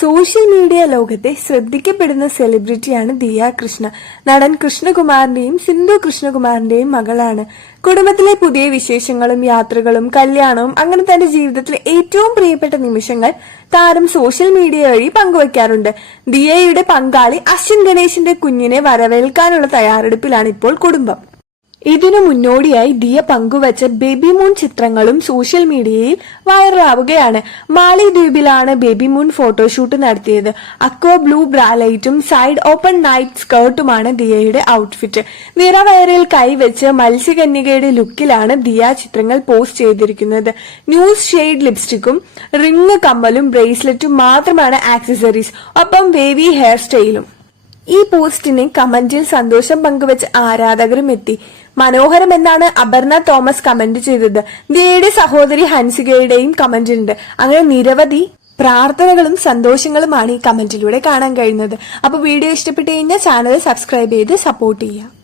Social media ലോകത്തെ ശ്രദ്ധിക്കപ്പെടുന്ന സെലിബ്രിറ്റിയാണ് ദിയ കൃഷ്ണ. നടൻ കൃഷ്ണകുമാറിന്റെയും സിന്ധു കൃഷ്ണകുമാറിന്റെയും മകളാണ്. കുടുംബത്തിലെ പുതിയ വിശേഷങ്ങളും യാത്രകളും കല്യാണവും അങ്ങനെ തന്റെ ജീവിതത്തിലെ ഏറ്റവും പ്രിയപ്പെട്ട നിമിഷങ്ങൾ താരം സോഷ്യൽ മീഡിയ വഴി പങ്കുവയ്ക്കാറുണ്ട്. ദിയയുടെ പങ്കാളി അശ്വിൻ ഗണേഷിന്റെ കുഞ്ഞിനെ വരവേൽക്കാനുള്ള തയ്യാറെടുപ്പിലാണ് ഇപ്പോൾ കുടുംബം. ഇതിനു മുന്നോടിയായി ദിയ പങ്കുവച്ച ബേബി മൂൺ ചിത്രങ്ങളും സോഷ്യൽ മീഡിയയിൽ വൈറലാവുകയാണ്. മാലിദ്വീപിലാണ് ബേബി മൂൺ ഫോട്ടോഷൂട്ട് നടത്തിയത്. അക്വ ബ്ലൂ ബ്രാലൈറ്റും സൈഡ് ഓപ്പൺ നൈറ്റ് സ്കേർട്ടുമാണ് ദിയയുടെ ഔട്ട്ഫിറ്റ്. നിറവയറിൽ കൈവച്ച് മത്സ്യകന്യകയുടെ ലുക്കിലാണ് ദിയ ചിത്രങ്ങൾ പോസ്റ്റ് ചെയ്തിരിക്കുന്നത്. ന്യൂസ് ഷെയ്ഡ് ലിപ്സ്റ്റിക്കും റിംഗ് കമ്മലും ബ്രേസ്ലെറ്റും മാത്രമാണ് ആക്സസറീസ്, ഒപ്പം വേവി ഹെയർ സ്റ്റൈലും. ഈ പോസ്റ്റിന് കമന്റിൽ സന്തോഷം പങ്കുവച്ച ആരാധകരും എത്തി. മനോഹരം എന്നാണ് അപർണ തോമസ് കമന്റ് ചെയ്തത്. ദിയയുടെ സഹോദരി ഹൻസികയുടെയും കമന്റുണ്ട്. അങ്ങനെ നിരവധി പ്രാർത്ഥനകളും സന്തോഷങ്ങളുമാണ് ഈ കമന്റിലൂടെ കാണാൻ കഴിയുന്നത്. അപ്പൊ വീഡിയോ ഇഷ്ടപ്പെട്ടു കഴിഞ്ഞാൽ ചാനൽ സബ്സ്ക്രൈബ് ചെയ്ത് സപ്പോർട്ട് ചെയ്യുക.